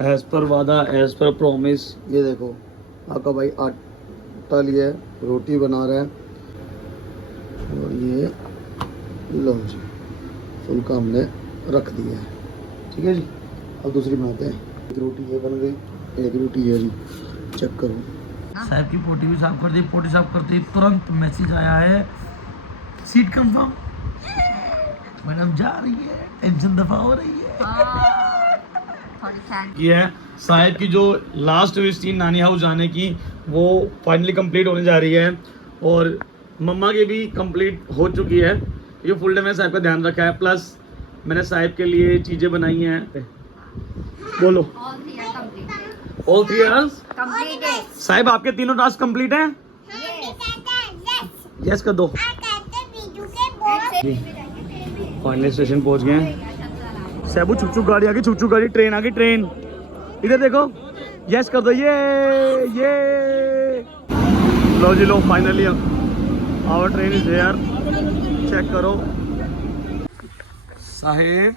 As per वादा, as per promise. ये देखो आपका भाई आटा लिया है, रोटी बना रहा है, और ये लो जी फुल्का हमने रख दिया है। ठीक है जी, अब दूसरी बनाते हैं। एक रोटी ये बन गई, एक रोटी ये जी, चेक करो। साहब की पोटी भी साफ कर दी। पोटी साफ करते ही तुरंत मैसेज आया है, सीट कंफर्म, मैडम जा रही है, टेंशन दफा हो रही है। ये है साहिब की जो लास्ट विश थी नानी हाउस जाने की, वो फाइनली कंप्लीट होने जा रही है, और मम्मा की भी कंप्लीट हो चुकी है। ये फुल डे में साहिब का ध्यान रखा है, प्लस मैंने साहिब के लिए चीज़ें बनाई हैं। बोलो ऑल 3 इयर्स साहिब, आपके तीनों टास्क कंप्लीट हैं? यस कर दो। फाइनली स्टेशन पहुंच गए हैं। साहब छुक छुक गाड़ी आ गई, छुक छुक गाड़ी, ट्रेन आ गई, ट्रेन इधर देखो, यस कर दो। ये लो जी लो, finally our train is here, check करो। साहेब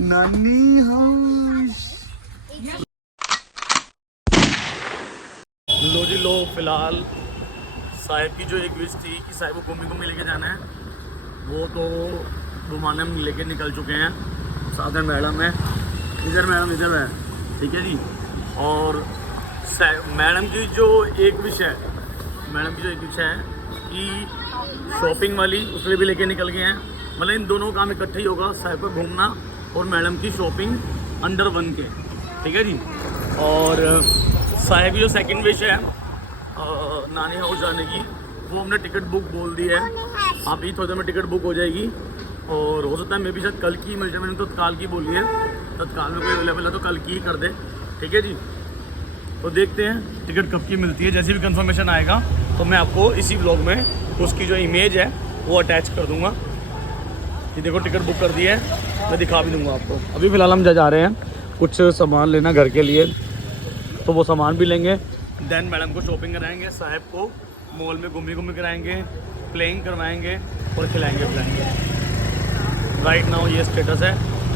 नानी हाउस, लो जी लो। फिलहाल साहिब की जो एक विश थी कि साहिब को घूमी घूमी लेके जाना है, वो तो घुमाने में लेके निकल चुके हैं। साथ में मैडम है, इधर मैडम इधर है, ठीक है जी। और मैडम की जो एक विश है, मैडम की जो एक विश है कि शॉपिंग वाली, उसके लिए भी लेके निकल गए हैं। मतलब इन दोनों काम इकट्ठे ही होगा, साहिब को घूमना और मैडम की शॉपिंग अंडर वन के, ठीक है जी। और साहिब की जो सेकंड विश है नानी हाउस जाने की, वो हमने टिकट बुक बोल दी है। अभी थोड़ी देर में टिकट बुक हो जाएगी, और हो सकता है मैं भी शायद कल की मिल जाए। मैंने तो तत्काल की बोली है, तत्काल में कोई अवेलेबल है तो कल की ही कर दे, ठीक है जी। तो देखते हैं टिकट कब की मिलती है। जैसे भी कंफर्मेशन आएगा तो मैं आपको इसी ब्लॉग में उसकी जो इमेज है वो अटैच कर दूंगा। ये देखो टिकट बुक कर दी है, मैं दिखा भी दूंगा आपको। अभी फ़िलहाल हम जा रहे हैं कुछ सामान लेना घर के लिए, तो वो सामान भी लेंगे। देन मैडम को शॉपिंग कराएंगे, साहब को मॉल में घूमी कराएंगे, प्लेइंग करवाएंगे और खिलाएंगे पिलाएंगे। राइट नाउ ये स्टेटस है।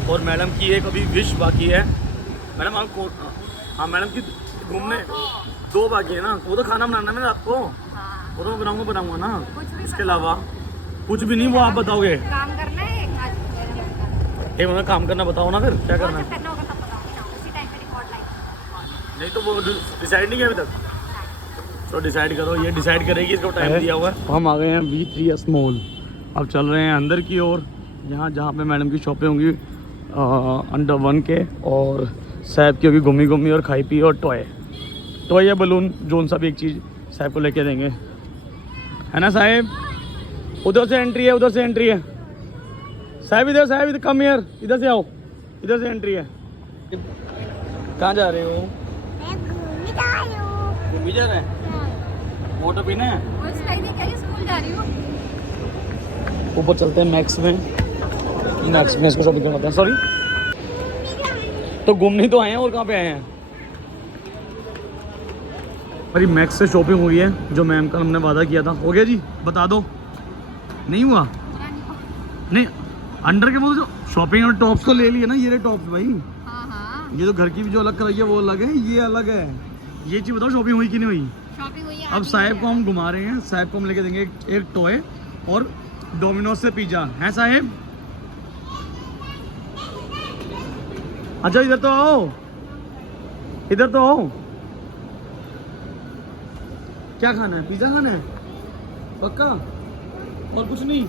और मैडम की एक अभी विश बाकी है। मैडम आपको, हाँ मैडम की घूमने 2 बाकी है ना, वो तो खाना बनाना है ना आपको, वो तो मैं बनाऊंगा ना। इसके अलावा कुछ भी नहीं, वो आप बताओगे। काम करना है एक मतलब काम करना बताओ ना, फिर क्या करना है। नहीं तो वो डिसाइड नहीं किया अभी तक, तो डिसाइड करो। ये डिसाइड करेगी, इसको टाइम दिया हुआ है। हम आ गए हैं V3S मॉल। अब चल रहे हैं अंदर की ओर, जहाँ पे मैडम की शॉपें होंगी अंडर वन के, और साहब की होगी घूमी और खाई पी, और टॉय या बलून जोन सा भी एक चीज़ साहब को लेके देंगे, है ना साहब। उधर से एंट्री है, उधर से एंट्री है साहब, इधर कम हियर, इधर से आओ, इधर से एंट्री है। कहाँ जा रहे हो? घूमी जा रहे हैं, फोटो पीना है। स्कूल जा रही हूँ। ऊपर चलते हैं मैक्स में इसको शॉपिंग करना होता है। सॉरी, तो घूमने तो आए हैं, और कहाँ पे आए हैं? अरे मैक्स से शॉपिंग हुई है, जो मैम का हमने वादा किया था। हो गया जी, बता दो। नहीं हुआ? नहीं, अंडर के बोल जो शॉपिंग और टॉप्स तो ले लिए ना, ये रहे टॉप्स भाई। हाँ। ये तो घर की भी जो अलग कराई है वो अलग है, ये अलग है। ये चीज़ बताओ, शॉपिंग हुई कि नहीं हुई? शॉपिंग हुई है। अब साहब को हम घुमा रहे हैं, साहब को हम लेके देंगे एक टॉय और डोमिनोज से पिज़्ज़ा, है साहब? अच्छा इधर तो आओ, इधर तो आओ। क्या खाना है? पिज़्ज़ा खाना है पक्का, और कुछ नहीं?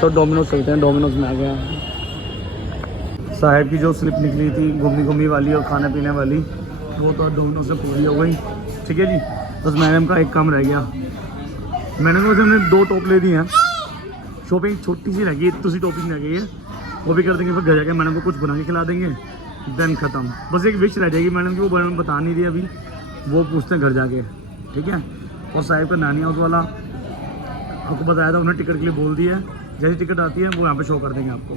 तो डोमिनोज चलते हैं, डोमिनोज में आ गया। साहब की जो स्लिप निकली थी घूमी वाली और खाने पीने वाली, वो तो डोमिनोज से पूरी हो गई, ठीक है जी। बस मैडम का एक काम रह गया। मैडम को हमने 2 टॉप ले दिए हैं, शॉपिंग छोटी सी रह गई, इतनी सी टॉपिंग रह गई है, वो भी कर देंगे। फिर घर जाके मैडम को कुछ बना के खिला देंगे, देन ख़त्म। बस एक विश रह जाएगी मैडम की, वो मैडम बता नहीं रही अभी, वो पूछते हैं घर जाके, ठीक है। और साहिब का नानी हाउस वाला आपको बताया था, उन्हें टिकट के लिए बोल दिया है, जैसी टिकट आती है वो यहाँ पे शो कर देंगे आपको।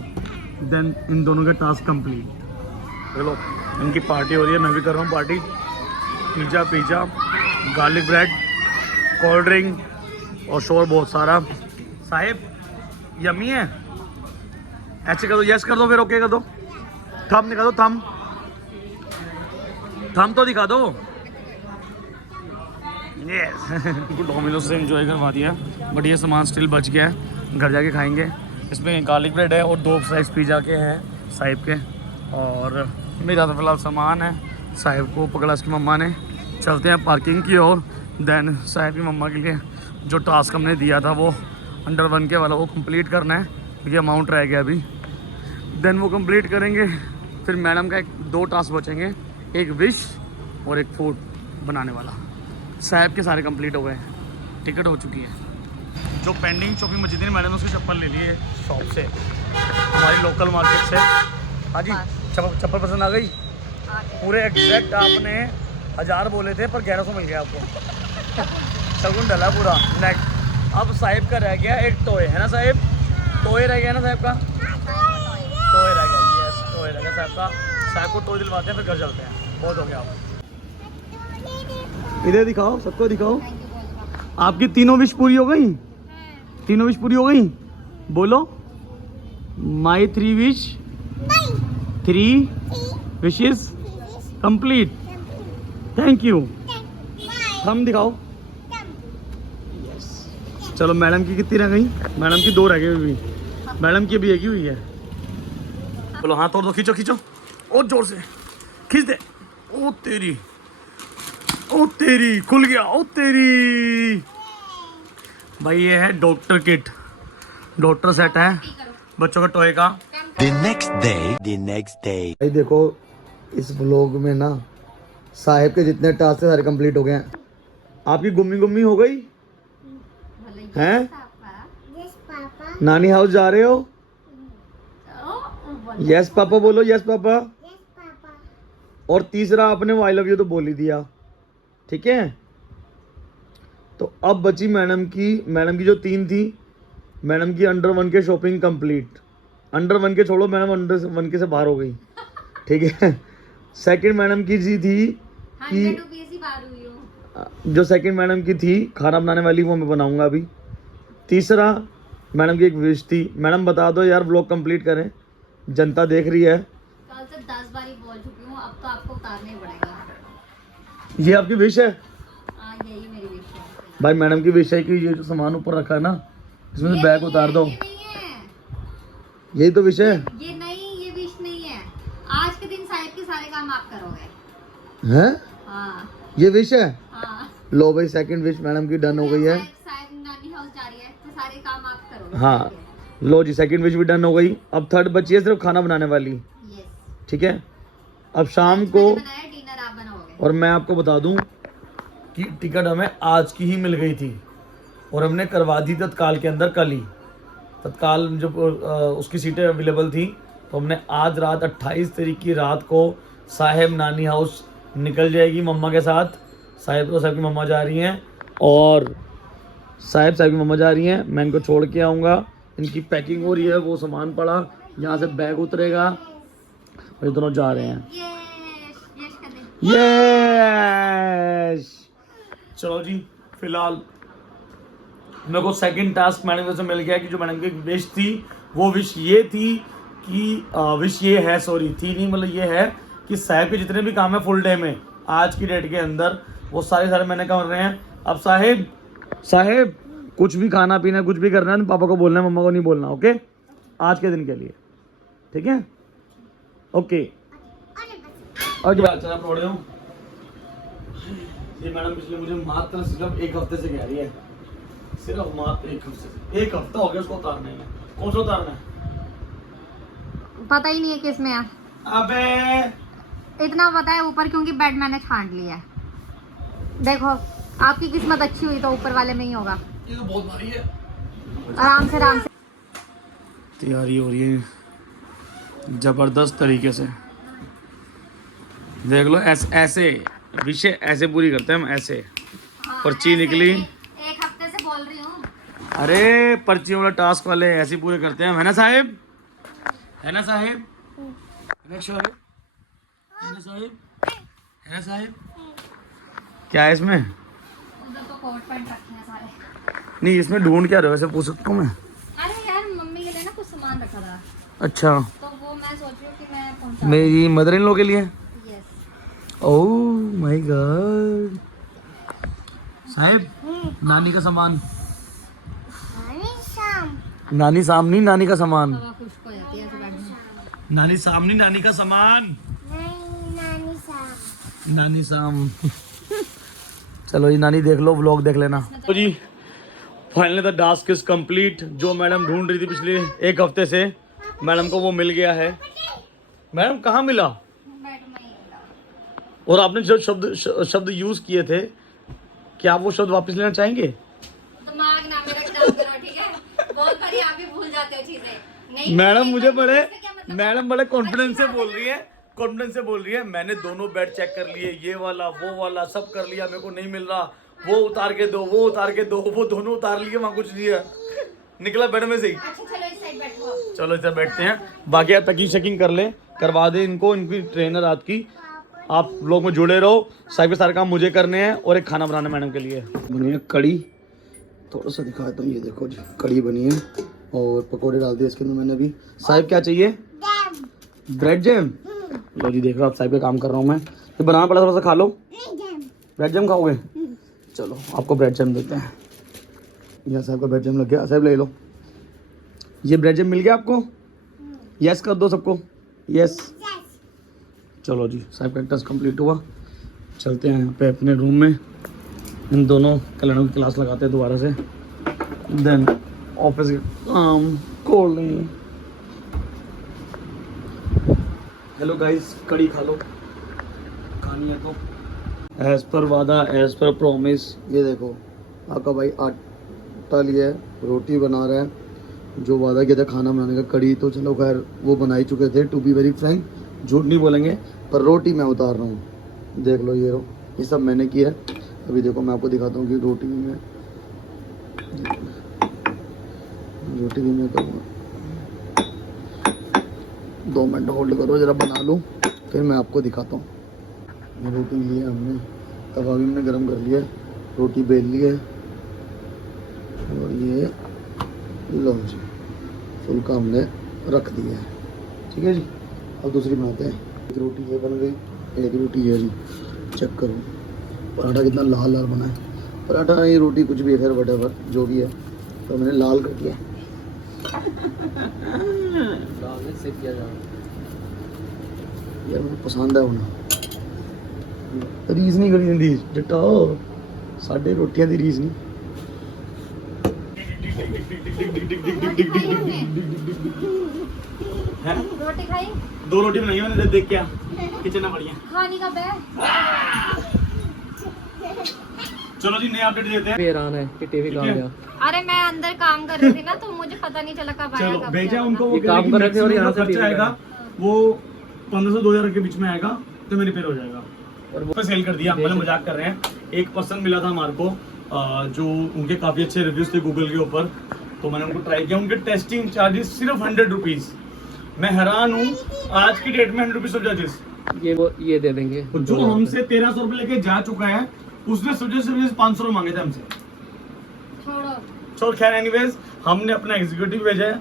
देन इन दोनों का टास्क कंप्लीट। चलो इनकी पार्टी हो रही है, मैं भी कर रहा हूँ party. Pizza, garlic bread, cold drink और शोर बहुत सारा। साहिब यम्मी है ऐसे कर दो, यस कर दो, फिर ओके कर दो, थम दिखा दो, थम तो दिखा दो। यस डोमिनोज से एंजॉय करवा दिया, बट ये सामान स्टिल बच गया है, घर जाके खाएंगे। इसमें गार्लिक ब्रेड है और 2 स्लाइस पिज़्ज़ा के हैं साहिब के, और मेरा तो फिलहाल सामान है। साहिब को पकड़ा इसकी मम्मा ने। चलते हैं पार्किंग की ओर। देन साहिब की मम्मा के लिए जो टास्क हमने दिया था वो अंडर 1K वाला, वो कंप्लीट करना है क्योंकि अमाउंट रह गया अभी। देन वो कंप्लीट करेंगे, फिर मैडम का 2 टास्क बचेंगे, एक विश और एक फूड बनाने वाला। साहिब के सारे कंप्लीट हो गए हैं, टिकट हो चुकी है। जो पेंडिंग शॉपिंग बची थी मैंने उसकी चप्पल ले ली है शॉप से, हमारी लोकल मार्केट से। हाँ जी, चप्पल पसंद आ गई? पूरे एग्जैक्ट आपने 1000 बोले थे पर 1100 मिल गया आपको। शगुन डला पूरा नेक। अब साहिब का रह गया एक टॉय, है ना साहिब? टॉय रह गया ना साहिब का? टॉय रह गया, यस टॉय रह गया साहिब का। साहिब को टॉय दिलवाते हैं फिर घर चलते हैं। बहुत हो गया। आप इधर दिखाओ, सबको दिखाओ। आपकी तीनों विश पूरी हो गई? तीनों विश पूरी हो गई? बोलो माई 3 wish, 3 wishes complete. Thank you. हम दिखाओ। चलो मैडम की कितनी रह गई? मैडम की 2 रह गई अभी। मैडम की अभी एक ही हुई है। बोलो हाँ तोड़ दो, खींचो खींचो और जोर से खींच दे। ओ तेरी, ओ तेरी, खुल गया। ओ तेरी भाई, ये है डॉक्टर किट, डॉक्टर सेट है बच्चों का टॉय का। The next day. भाई देखो इस व्लॉग में ना साहिब के जितने टास्क सारे कंप्लीट हो गए हैं। आपकी गुम्मी गुम्मी हो गई हैं? नानी हाउस जा रहे हो? यस पापा बोलो, यस पापा। और तीसरा आपने आई लव यू तो बोल ही दिया, ठीक है। तो अब बची मैडम की जो 3 थी, मैडम की under 1K shopping complete. Under 1K छोड़ो, मैडम अंडर 1K से बाहर हो गई, ठीक है। सेकंड मैडम की जी थी कि जो सेकंड मैडम की थी खाना बनाने वाली, वो मैं बनाऊंगा अभी। तीसरा मैडम की एक विश थी। मैडम बता दो यार, ब्लॉग कंप्लीट करें, जनता देख रही है। कल से 10 बार ही बोल चुकी हूँ, अब तो आपको उतारना ही पड़ेगा। ये आपकी विश है? हाँ यही मेरी विश है। भाई मैडम की विश है कि ये जो सामान ऊपर रखा है ना, इसमें से बैग उतार दो। ये नहीं है, यही तो विश है। ये नहीं, ये विश नहीं है। आज के दिन साहिब के सारे काम आप करोगे। हैं? हाँ ये विश है? हाँ। लो भाई, सेकंड विश मैडम की डन हो गई है। साहिब नानी हाउस जा रही है तो सारे काम आप करोगे। हाँ लो जी, सेकंड विश भी डन हो गई। अब थर्ड बची है सिर्फ खाना बनाने वाली, यस। ठीक है। अब शाम को, बनाया डिनर आप बनाओगे। और मैं आपको बता दूं कि टिकट हमें आज की ही मिल गई थी और हमने करवा दी तत्काल के अंदर कल ही। तत्काल जब उसकी सीटें अवेलेबल थी तो हमने आज रात 28 तारीख की रात को साहिब नानी हाउस निकल जाएगी मम्मा के साथ। साहिब की मम्मा जा रही हैं और साहिब की मम्मा जा रही हैं। मैं इनको छोड़ के आऊँगा, इनकी पैकिंग हो रही है, वो सामान पड़ा, यहाँ से बैग उतरेगा और ये दोनों जा रहे हैं। यस कर दे। यस। चलो जी, फिलहाल मेरे को सेकंड टास्क मैडम से मिल गया कि जो मैडम की विश थी वो विश ये थी कि विश ये है, सॉरी थी नहीं, मतलब ये है कि साहिब के जितने भी काम है फुल डे में आज की डेट के अंदर वो सारे मैंने कर रहे हैं। अब साहिब कुछ भी खाना पीना कुछ भी करना है तो पापा को बोलना है, मम्मा को नहीं बोलना, ओके? आज के दिन के लिए, ठीक है? ओके। और जो बात चला पढ़ रहे हो, ये मैडम पिछले मुझे मात्र सिर्फ 1 हफ्ते से कह रही है, सिर्फ मात्र 1 हफ्ते से। 1 हफ्ता हो गया उसको उतारने में। कौन सा उतारना है? पता ही नहीं है किस में है। अबे इतना पता है ऊपर, क्योंकि बेड मैंने छांट लिया है। देखो आपकी किस्मत अच्छी हुई तो ऊपर वाले में ही होगा। ये तो बहुत भारी है। आराम से तैयारी हो रही है जबरदस्त तरीके से, देख लो। ऐसे विषय ऐसे पूरी करते हैं हम, ऐसे। हाँ, पर्ची ऐसे निकली। 1 हफ्ते से बोल रही हूँ। अरे पर्चियों वाला टास्क वाले ऐसे ही पूरे करते हैं हम, है ना साहिब? है ना साहिब? है ना साहिब? है ना साहिब? है ना साहिब? क्या है इसमें? उधर तो कोट पैंट रखे हैं सारे। नहीं, इसमें ढूंढ क्या रहे हो, वैसे पूछ सकता हूँ मैं? अरे यार मम्मी के लिए ना कुछ सामान रखा था। अच्छा, तो वो मैं सोच रही हूँ कि मैं पहुँचा मेरी मदर इन लॉ के लिए। Yes oh my God. साहब, नानी का सामान। नानी सामनी, नानी का सामान। हवा खुश्क हो जाती है ऐसे बैठ में। नानी सामनी, नानी का सामान। नानी साम। चलो जी नानी देख लो, व्लॉग देख लेना। तो जी finally the task is complete. जो मैडम ढूंढ रही थी पिछले एक हफ्ते से, मैडम को वो मिल गया है। मैडम कहाँ मिला? बेड में ही मिला। और आपने जो शब्द यूज किए थे, क्या आप वो शब्द वापस लेना चाहेंगे? दिमाग ना मेरा खराब करो, ठीक है? बहुत बारी आप भी भूल जाते हो चीजें। नहीं मैडम मुझे बड़े इसका क्या मतलब? मैडम बड़े कॉन्फिडेंस से बोल रही है, कॉन्फिडेंस से बोल रही है, मैंने दोनों बेड चेक कर लिए, ये वाला वो वाला सब कर लिया, मेरे को नहीं मिल रहा, वो उतार के दो, वो उतार के दो, वो दोनों उतार लिए, वहाँ कुछ नहीं है, निकला बेड में से ही। अच्छा चलो इस साइड बैठो। चलो इधर बैठते हैं, बाकी आप पैकिंग शैकिंग कर ले, करवा दे इनको, इनकी ट्रेनर रात की। आप लोग में जुड़े रहो, सारे के सारे काम मुझे करने हैं और एक खाना बनाना मैडम के लिए। बनी है कड़ी, थोड़ा सा दिखाता हूँ, ये देखो जी कड़ी बनी है और पकोड़े डाल दिए इसके अंदर मैंने अभी। साहिब क्या चाहिए? Bread jam. लो जी देख लो, आप साहिब का काम कर रहा हूँ मैं, तो बनाना पड़ा, थोड़ा सा खा लो। ब्रेड जैम खाओगे? चलो आपको ब्रेड जैम देते हैं। यहाँ साहिब का ब्रेड जैम लग गया, साहिब ले लो। ये ब्रेड जैम मिल गया आपको? यस कर दो सबको, यस। चलो जी साहिब का टेस्ट कंप्लीट हुआ। चलते हैं यहाँ पे अपने रूम में, इन दोनों कलरों की क्लास लगाते हैं दोबारा से, देन ऑफिस के काम खोल लेंगे। हेलो गाइस, कड़ी खा लो, खानी है तो। एज पर वादा, एज पर प्रॉमिस, ये देखो आपका भाई आटा लिया है, रोटी बना रहा है, जो वादा किया था खाना बनाने का, कड़ी तो चलो खैर वो बना ही चुके थे, टू बी वेरी फ्रैंक, झूठ नहीं बोलेंगे, पर रोटी मैं उतार रहा हूँ। देख लो ये सब मैंने किया है। अभी देखो मैं आपको दिखाता हूँ कि रोटी भी मैं करूँगा। 2 मिनट होल्ड करो, ज़रा बना लूँ, फिर मैं आपको दिखाता हूँ। ये रोटी ली है हमने, तवा भी हमने गर्म कर लिया, रोटी बेल ली है, और ये लो जी फुल्का हमने रख दिया है। ठीक है जी, अब दूसरी बनाते हैं। एक रोटी ये बन गई, एक रोटी ये जी, चेक करो पराठा कितना लाल लाल बना है। पराठा ये रोटी कुछ भी है, खैर वटेवर जो भी है, तो मैंने लाल कर दिया। यार मुझे पसंद है होना, रीस नहीं करी दी जट्टा, साढ़े रोटियां दी रीस नहीं। रोटी खाई? 2 रोटी बनाई मैंने, देख क्या किचन में बढ़िया। खानी कब है? चलो जी नए अपडेट देते हैं। ईरान है कि टीवी कहाँ गया? अरे मैं अंदर काम कर रही थी ना, तो मुझे पता नहीं चला कब आया चलो कब भेजा गया। उनको, वो ये काम कर रहे थे और यहाँ से खर्चा आएगा वो 1500 2000 के बीच में आएगा, तो मेरे रिपेयर हो जाएगा। और वो सेल कर दिया, मतलब मजाक कर रहे हैं। एक पर्सन मिला था हमारे को, जो उनके काफी अच्छे रिव्यूज थे गूगल के ऊपर, तो मैंने उनको ट्राई किया। उनके टेस्टिंग चार्जेस सिर्फ 100 रुपीज। मैं हैरान हूँ, आज की डेट में 100 रुपीज चार्जेस। ये दे देंगे। जो हमसे 1300 रुपए लेके जा चुका है, उसने सर्विस 500 मांगे थे हमसे। छोड़ो। खैर एनीवेज, हमने अपना एग्जीक्यूटिव भेजा है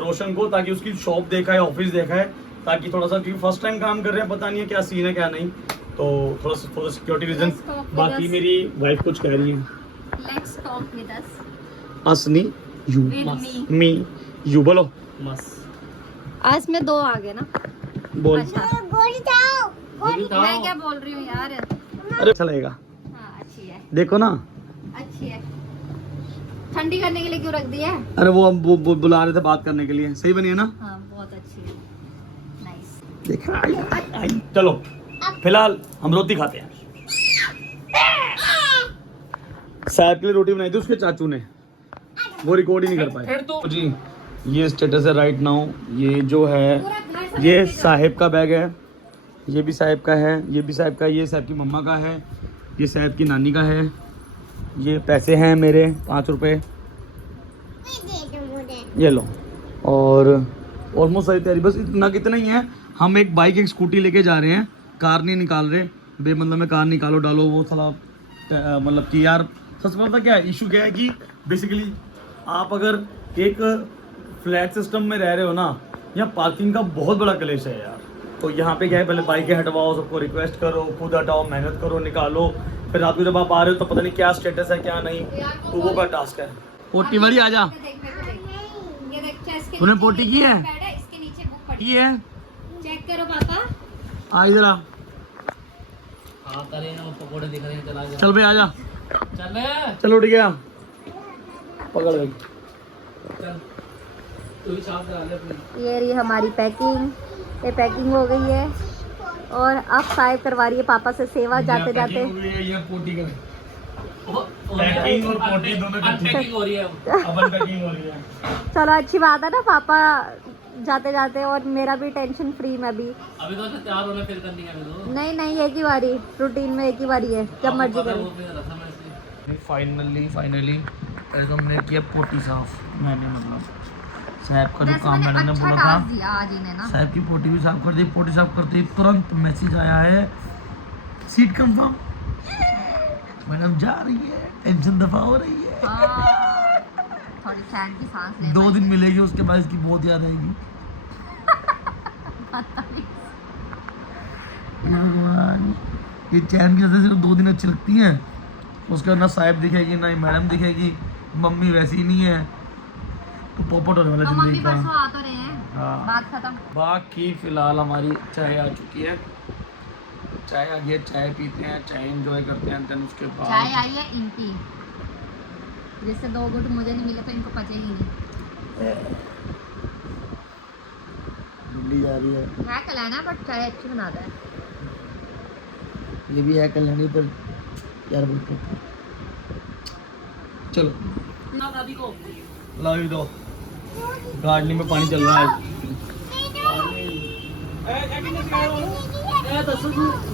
रोशन को, ताकि उसकी शॉप देखा है, ऑफिस देखा है, ताकि थोड़ा सा, क्योंकि फर्स्ट टाइम काम कर रहे हैं, पता नहीं है क्या सीन है क्या नहीं, तो थोड़ा सा सिक्योरिटी रीजन। बाकी मेरी वाइफ कुछ कह रही है। Let's talk with us. असनी you With me. Me you बोलो। आज में 2 आ गए ना? बोल। अच्छा। मैं क्या बोल रही हूँ यार? अरे अच्छा लगेगा, हाँ अच्छी है, देखो ना। अच्छी है। ठंडी करने के लिए क्यों रख दी है? अरे वो बुला रहे थे बात करने के लिए, सही बनी है ना? हाँ बहुत अच्छी है, नाइस। देखा। चलो फिलहाल हम रोटी खाते हैं। साहब के लिए रोटी बनाई थी उसके चाचू ने, वो रिकॉर्ड ही नहीं कर पाए। तो जी ये स्टेटस है राइट नाउ। ये जो है, ये साहिब का बैग है, ये भी साहिब का है, ये भी साहिब का है, ये साहिब की मम्मा का है, ये साहिब की नानी का है, ये पैसे हैं मेरे 5 रुपए, ये लो। और ऑलमोस्ट सारी तैयारी, बस इतना कितना ही है। हम एक बाइक एक स्कूटी लेके जा रहे हैं, कार नहीं निकाल रहे, बेमतलब में कार निकालो डालो, वो साला मतलब कि यार सच पता क्या है इशू, क्या है कि बेसिकली आप अगर एक फ्लैट सिस्टम में रह रहे हो ना, यहाँ पार्किंग का बहुत बड़ा क्लेश है यार। तो यहाँ पे क्या है, पहले बाइकें हटवाओ, सबको रिक्वेस्ट करो, खुद हटाओ, मेहनत करो, निकालो, फिर रात को जब आप आ रहे हो तो पता नहीं क्या स्टेटस है क्या नहीं, तो वो का टास्क है। पोटी बड़ी आ जा, ये देख चेस्ट के तूने नीचे पोटी की है? पैड है, इसके नीचे बुक पड़ी की है, चेक करो पापा। आ इधर आ, हाँ करें ना, पकोड़े दिख रहे हैं, चला जा। चल भाई आ जा, चल चल उठ गया, पकड़ भाई। चल तू ही साफ करा ले अपनी। ये रही हमारी पैकिंग, ये पैकिंग हो गई है और अब साहिब करवा रही है पापा से सेवा जाते जाते। ये पोटी कर, पैकिंग और पोटी दोनों इकट्ठी। अनपैकिंग हो रही है अब। अपन पैकिंग हो रही है। चलो अच्छी बात है ना, पापा जाते जाते और मेरा भी टेंशन फ्री। मैं भी अभी तो तैयार होना फिर करनी है अभी तो। नहीं एक ही बारी, रूटीन में एक ही बारी है, जब मर्जी करो। वो फिर रखा मैं इसलिए। फाइनली हमने किया पोटी साफ। मैंने मतलब साहब का जो काम मैडम ने अच्छा बोला था, दिया आज इन्हें ना। साहब की पोटी भी साफ कर दी। पोटी साफ करते ही तुरंत मैसेज आया है, सीट कंफर्म, मैडम जा रही है, टेंशन दफा हो रही है। हाँ, थोड़ी चैन की सांस ले 2 दिन मिलेगी, उसके बाद इसकी बहुत याद आएगी। भगवान, ये चैन की वजह से 2 दिन अच्छी लगती हैं, उसके बाद ना साहब दिखेगी ना ही मैडम दिखेगी, मम्मी वैसी ही नहीं है, तो पोपट होने वाला तो मम्मी जिंदगी परसों का। आ तो रहे हैं, हाँ। बात खत्म। बाकी फिलहाल हमारी चाय आ चुकी है, चाय आ गई है, चाय पीते हैं, चाय एंजॉय करते हैं, देन उसके बाद चाय आई है इनकी, जिससे 2 गुट मुझे नहीं मिले तो इनको पचेगी नहीं। दिल्ली जा रही है, है कलाना बट चाय अच्छी बनाता है। ये भी है कल्याणी, पर यार बोलते चलो ना दादी को ला भी दो, गार्डनिंग में पानी चल रहा है।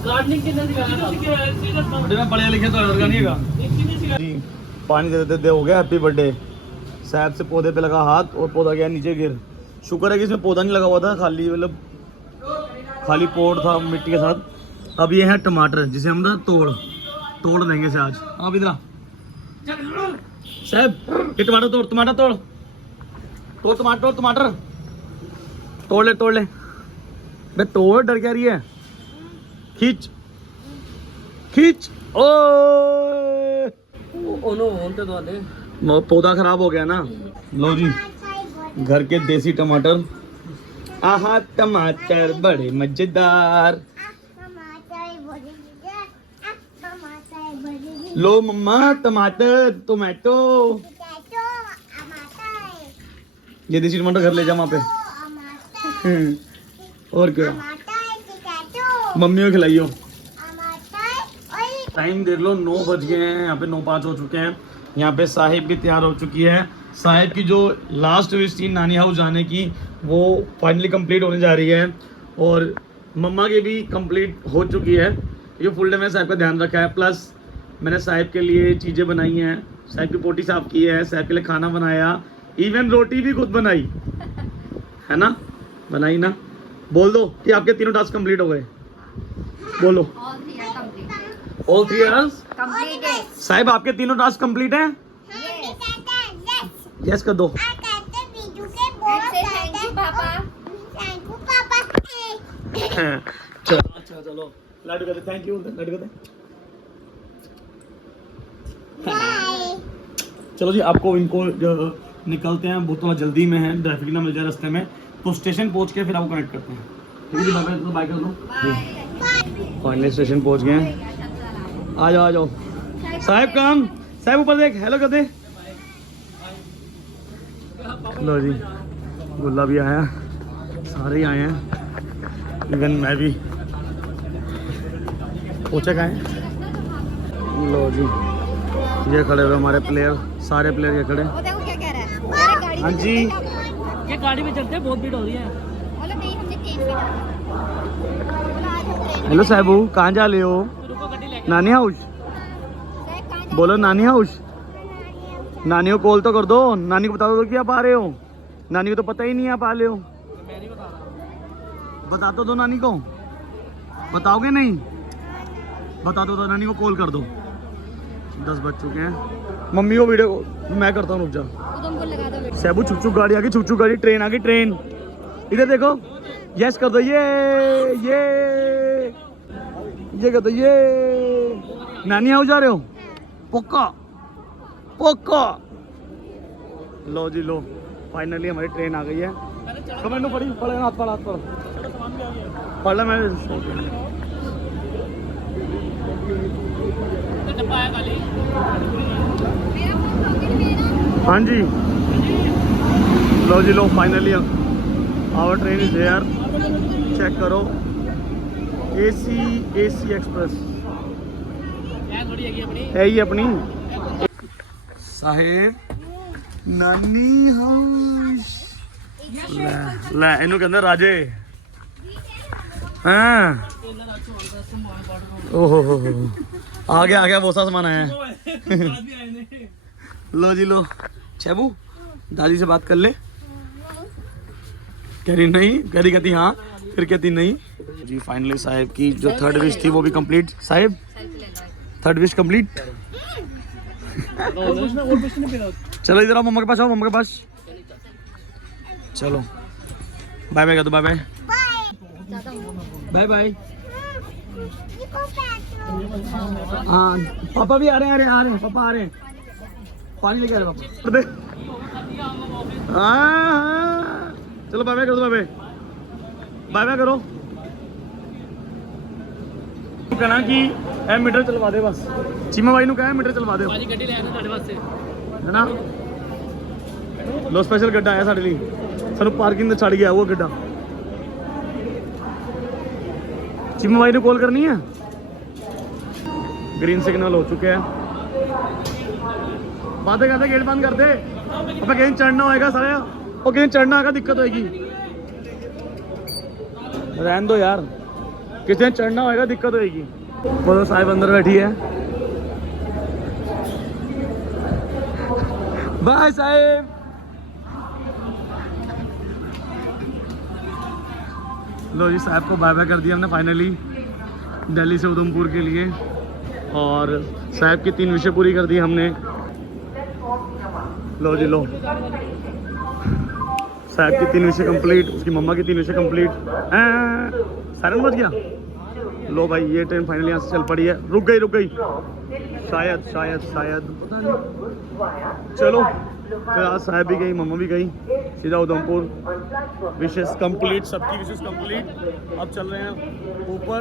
गार्डनिंग कितने बेटे मैं पढ़े लिखे तो ऑर्गेनिक जी। पानी दे देते हो गया, हैप्पी बर्थडे। साहब से पौधे पे लगा हाथ और पौधा गया नीचे गिर। शुक्र है कि इसमें पौधा नहीं लगा हुआ था, खाली मतलब खाली पोट था मिट्टी के साथ। अब ये है टमाटर, जिसे हम ना तोड़ देंगे से आज। हाँ इधर आ साहब, ये टमाटर तोड़ टमाटर तोड़ ले बे, तोड़, डर क्या रही है, खींच ओए, बोलते तो आते। पौधा खराब हो गया ना। लो जी, घर के देसी टमाटर, आहा टमाटर बड़े मजेदार। लो मम्मा टमाटर, टोमेटो, ये देसी टमाटर घर ले जा वहाँ पे। और क्या, मम्मी को खिलाइयो। टाइम देख लो, 9 बज गए हैं, यहाँ पे 9:05 हो चुके हैं। यहाँ पे साहिब भी तैयार हो चुकी है। साहिब की जो लास्ट विश थी नानी हाउस जाने की, वो फाइनली कंप्लीट होने जा रही है, और मम्मा की भी कंप्लीट हो चुकी है। ये फुल डे में साहिब का ध्यान रखा है, प्लस मैंने साहिब के लिए चीज़ें बनाई हैं, साहिब की पोटी साफ की है, साहिब के लिए खाना बनाया, इवन रोटी भी खुद बनाई है ना, बनाई ना। बोल दो कि आपके 3 टास्क कंप्लीट हो गए, बोलो। All 3 years completed. साहिब आपके 3 टास्क कंप्लीट हैं? यस कर दो। थैंक यू पापा। चलो लाडू कहते थैंक यू, लाडू कहते। चलो जी, आपको इनको निकलते हैं, बहुत थोड़ा जल्दी में है, ट्रैफिक ना मिल जाए रास्ते में, तो स्टेशन पहुंच के फिर आपको कनेक्ट करते हैं। ठीक है जी, बाय कर दो। फाइनली स्टेशन पहुंच गए हैं, आ जाओ। साहिब काम, साहिब ऊपर देख, हेलो कर दे। लो जी, गुल्ला भी आया, सारे ही आए हैं, इवन मैं भी। पहुंचे कहाँ हैं? लो जी, ये खड़े हुए हमारे प्लेयर, सारे प्लेयर ये खड़े। वो देखो क्या कह रहा है, अरे गाड़ी हाँ जी, ये गाड़ी में चलते हैं, बहुत भीड़ हो रही है। बोलो नहीं, हमने ट्रेन से जाना है। बोलो आज हम ट्रेन में हेलो साहिबू, कहाँ जा रहे हो? रुको गड्डी लेके। नानी हाउस, साहब कहाँ जा बोलो नानी हाउस। नानी को कॉल तो कर दो, नानी को बता दो कि आप आ रहे हो। नानी को तो पता ही नहीं आप आ रहे हो। मैं नहीं बता रहा। बता तो दो नानी को, बताओगे नहीं? बता दो, तो नानी को कॉल कर दो। 10 बज चुके हैं। मम्मी को वीडियो मैं करता हूँ, रुक जा। उधमपुर लगा दो बेटा। सैबू, छुक छुक गाड़ी आ गई, छुक छुक गाड़ी, ट्रेन आ गई, ट्रेन। इधर देखो, यस कर दो, ये कर दो, ये नानी हाउस जा रहे हो? पक्का पक्का। लो जी लो, फाइनली हमारी ट्रेन आ गई है। कमेंट में पड़ी पड़े हाथ पर पढ़ ला। मैं हाँ जी, लो जी लो, finally our train is here. Check करो, एसी एक्सप्रेस है ही अपनी। साहेब नानी हाउस ले इनू कहते राजे। हाँ ओहो हो आ गया वो सा सामान आया है। लो जी लो, चैबू दादी से बात कर ले। कह रही नहीं, कहती हाँ, फिर कहती नहीं जी। फाइनली साहिब की जो थर्ड विश थी वो भी complete. Sahib third wish complete. चलो इधर आओ, मम्मा के पास आओ, मम्मा के पास चलो। बाय बाय कर दो, बाय बाय बाय बाय। हाँ पापा भी आ रहे हैं पापा आ रहे हैं, पानी लेके आ रहे हैं पापा। हाँ चलो बाय बाय कर दो, बाय बाय करो। कहना कि ए मीटर चलवा दे बस, चीमा भाई कहा मीटर चलवा दे है ना। लो स्पेशल गड्ढा आया साढ़े लिए, सानू पार्किंग छड़ गया वो गड्ढा। चीमा भाई ने कॉल करनी है। ग्रीन सिग्नल हो चुके हैं, बातें करते गेट बंद कर दे। अब कहीं चढ़ना होएगा सारे, और कहीं चढ़ना होगा दिक्कत होएगी। रहने दो यार, किसी ने चढ़ना होएगा दिक्कत होएगी। बोलो साहिब अंदर बैठी है। बाय साहिब। लो जी साहब को बाय बाय कर दिया हमने फाइनली, दिल्ली से उधमपुर के लिए। और साहब की 3 विषय पूरी कर दी हमने। लो जी लो, साहब की 3 विषय कंप्लीट, उसकी मम्मा की 3 विषय कंप्लीट। सायरन बज गया। लो भाई ये ट्रेन फाइनली यहाँ से चल पड़ी है। रुक गई शायद पता नहीं। चलो फिर आज साहब भी गई, मम्मा भी गई, सीधा उधमपुर। विशेष कंप्लीट, सबकी विशेष कंप्लीट। अब चल रहे हैं ऊपर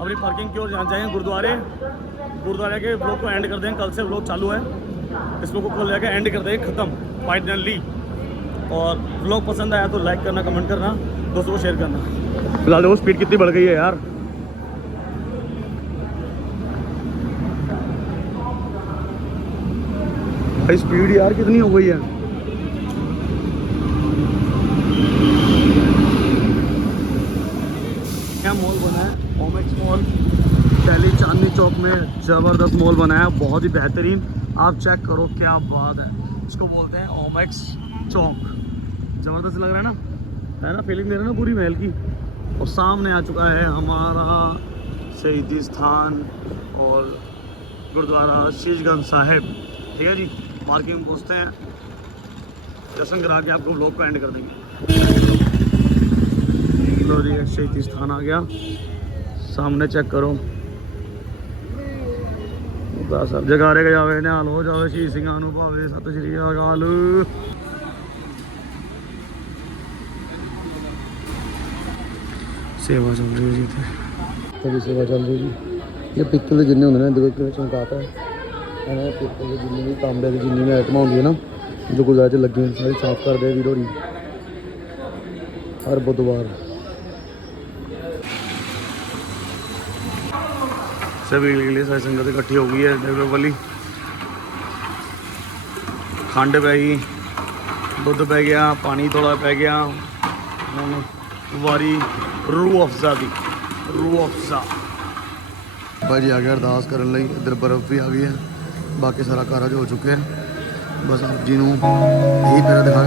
अपनी पार्किंग की ओर। जहाँ जाएंगे गुरुद्वारे के व्लॉग को एंड कर देंगे। कल से व्लॉग चालू है, इस व्लॉग को खोल जाकर एंड कर देंगे, ख़त्म फाइनली। और व्लॉग पसंद आया तो लाइक करना, कमेंट करना, दोस्तों को शेयर करना। फिलहाल वो स्पीड कितनी बढ़ गई है यार। भाई स्पीड यार कितनी हो गई है। क्या मॉल बना है, ओमेक्स मॉल, दिल्ली चांदनी चौक में ज़बरदस्त मॉल बनाया, बहुत ही बेहतरीन। आप चेक करो, क्या बात है। इसको बोलते हैं ओमेक्स चौक। ज़बरदस्त लग रहा है ना फीलिंग दे रहा है ना पूरी महल की। और सामने आ चुका है हमारा शहीदी स्थान और गुरुद्वारा शीशगंज साहिब। ठीक है जी, मार्केट में पहुँचते हैं, दर्शन करा के आपको व्लॉग को एंड कर देंगे। लो जी शहीदी स्थान आ गया, सामने चेक करो। सब जगारे जावे, निहाल हो जावे, शीश सिंघां नूं भावे, सत श्री अकाल। सेवा चल रही है जी, तभी सेवा चल रही है। ये पित्तल के जिन्ने होंगे ना, देखो चमकाता है पित्तल के जिन्ने भी, तांबे की जिन्नी भी आइटम होंगी ना जो गुरुद्वारे लगी हैं, सारी साफ कर दे वीडियो हर बुधवार। सभी के लिए सारी संगत इकट्ठी हो गई है। डेवलप वाली खंड पै गई, दुध पै गया, पानी थोड़ा पै गया, वारी रूह अफजा दी, रूह अफजा। भाई आ गया अरदास करने लई, इधर बर्फ भी आ गई है, बाकी सारा कारज हो चुके हैं। बस आप जी नूं यही पहला दिखा